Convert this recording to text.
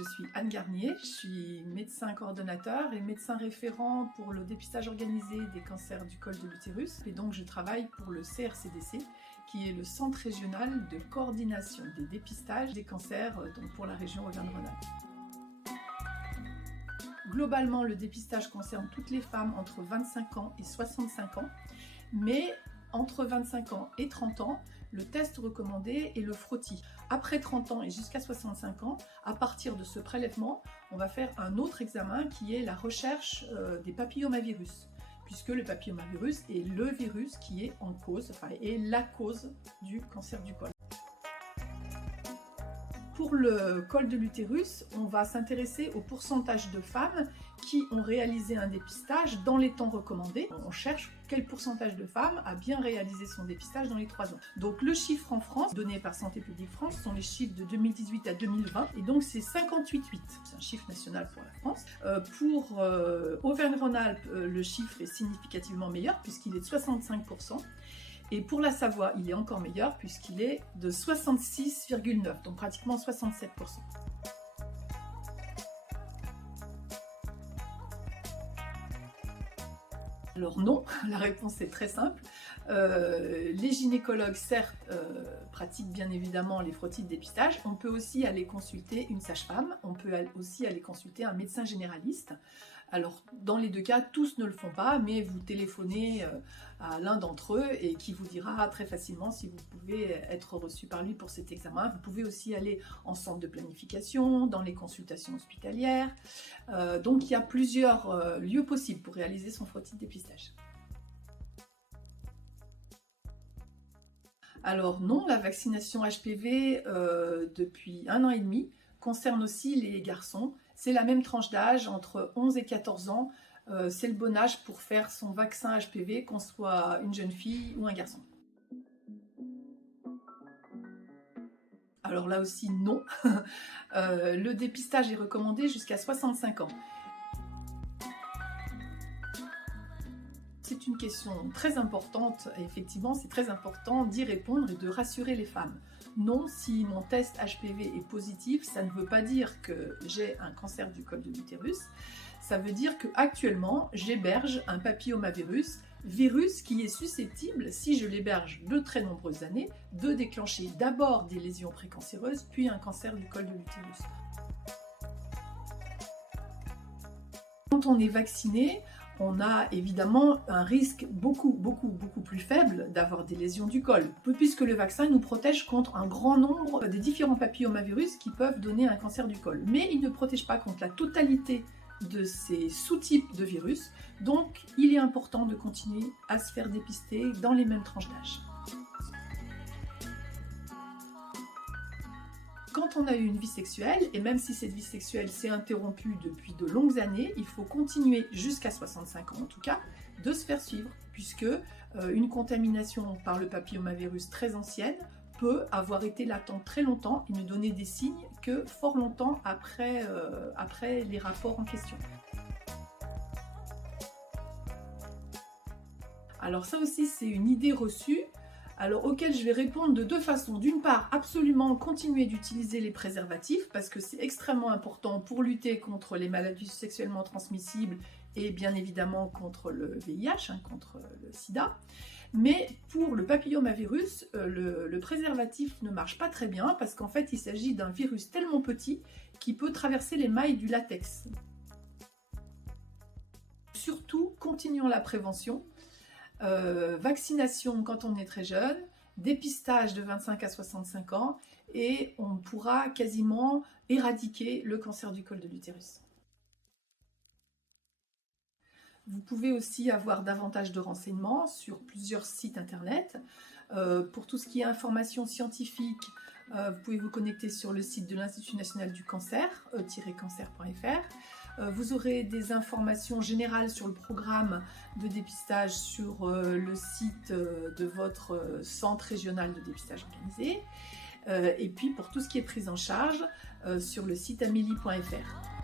je suis Anne Garnier, je suis médecin coordonnateur et médecin référent pour le dépistage organisé des cancers du col de l'utérus. Et donc je travaille pour le CRCDC, qui est le Centre régional de coordination des dépistages des cancers donc pour la région Auvergne-Rhône-Alpes. Globalement, le dépistage concerne toutes les femmes entre 25 ans et 65 ans, mais entre 25 ans et 30 ans, le test recommandé est le frottis. Après 30 ans et jusqu'à 65 ans, à partir de ce prélèvement, on va faire un autre examen qui est la recherche des papillomavirus, puisque le papillomavirus est le virus qui est en cause, est la cause du cancer du col. Pour le col de l'utérus, on va s'intéresser au pourcentage de femmes qui ont réalisé un dépistage dans les temps recommandés. On cherche quel pourcentage de femmes a bien réalisé son dépistage dans les 3 ans. Donc le chiffre en France, donné par Santé publique France, sont les chiffres de 2018 à 2020, et donc c'est 58,8. C'est un chiffre national pour la France. Pour Auvergne-Rhône-Alpes, le chiffre est significativement meilleur puisqu'il est de 65%. Et pour la Savoie, il est encore meilleur puisqu'il est de 66,9, donc pratiquement 67%. Alors non, la réponse est très simple. Les gynécologues, certes, pratiquent bien évidemment les frottis de dépistage. On peut aussi aller consulter une sage-femme, on peut aussi aller consulter un médecin généraliste. Alors, dans les 2 cas, tous ne le font pas, mais vous téléphonez à l'un d'entre eux et qui vous dira très facilement si vous pouvez être reçu par lui pour cet examen. Vous pouvez aussi aller en centre de planification, dans les consultations hospitalières. Donc, il y a plusieurs lieux possibles pour réaliser son frottis de dépistage. Alors non, la vaccination HPV depuis 1 an et demi concerne aussi les garçons. C'est la même tranche d'âge, entre 11 et 14 ans. C'est le bon âge pour faire son vaccin HPV, qu'on soit une jeune fille ou un garçon. Alors là aussi, non. Le dépistage est recommandé jusqu'à 65 ans. C'est une question très importante, et effectivement c'est très important d'y répondre et de rassurer les femmes. Non, si mon test HPV est positif, ça ne veut pas dire que j'ai un cancer du col de l'utérus, ça veut dire qu'actuellement j'héberge un papillomavirus, virus qui est susceptible, si je l'héberge de très nombreuses années, de déclencher d'abord des lésions précancéreuses, puis un cancer du col de l'utérus. Quand on est vacciné, on a évidemment un risque beaucoup plus faible d'avoir des lésions du col, puisque le vaccin nous protège contre un grand nombre des différents papillomavirus qui peuvent donner un cancer du col. Mais il ne protège pas contre la totalité de ces sous-types de virus, donc il est important de continuer à se faire dépister dans les mêmes tranches d'âge. Quand on a eu une vie sexuelle, et même si cette vie sexuelle s'est interrompue depuis de longues années, il faut continuer jusqu'à 65 ans en tout cas, de se faire suivre, puisque une contamination par le papillomavirus très ancienne peut avoir été latente très longtemps et ne donner des signes que fort longtemps après les rapports en question. Alors ça aussi c'est une idée reçue, auquel je vais répondre de 2 façons. D'une part, absolument continuer d'utiliser les préservatifs parce que c'est extrêmement important pour lutter contre les maladies sexuellement transmissibles et bien évidemment contre le VIH, contre le sida. Mais pour le papillomavirus, le préservatif ne marche pas très bien parce qu'en fait il s'agit d'un virus tellement petit qui peut traverser les mailles du latex. Surtout, continuons la prévention. Vaccination quand on est très jeune, dépistage de 25 à 65 ans et on pourra quasiment éradiquer le cancer du col de l'utérus. Vous pouvez aussi avoir davantage de renseignements sur plusieurs sites internet. Pour tout ce qui est information scientifique, vous pouvez vous connecter sur le site de l'Institut national du cancer, e-cancer.fr. Vous aurez des informations générales sur le programme de dépistage sur le site de votre centre régional de dépistage organisé. Et puis pour tout ce qui est prise en charge, sur le site amélie.fr.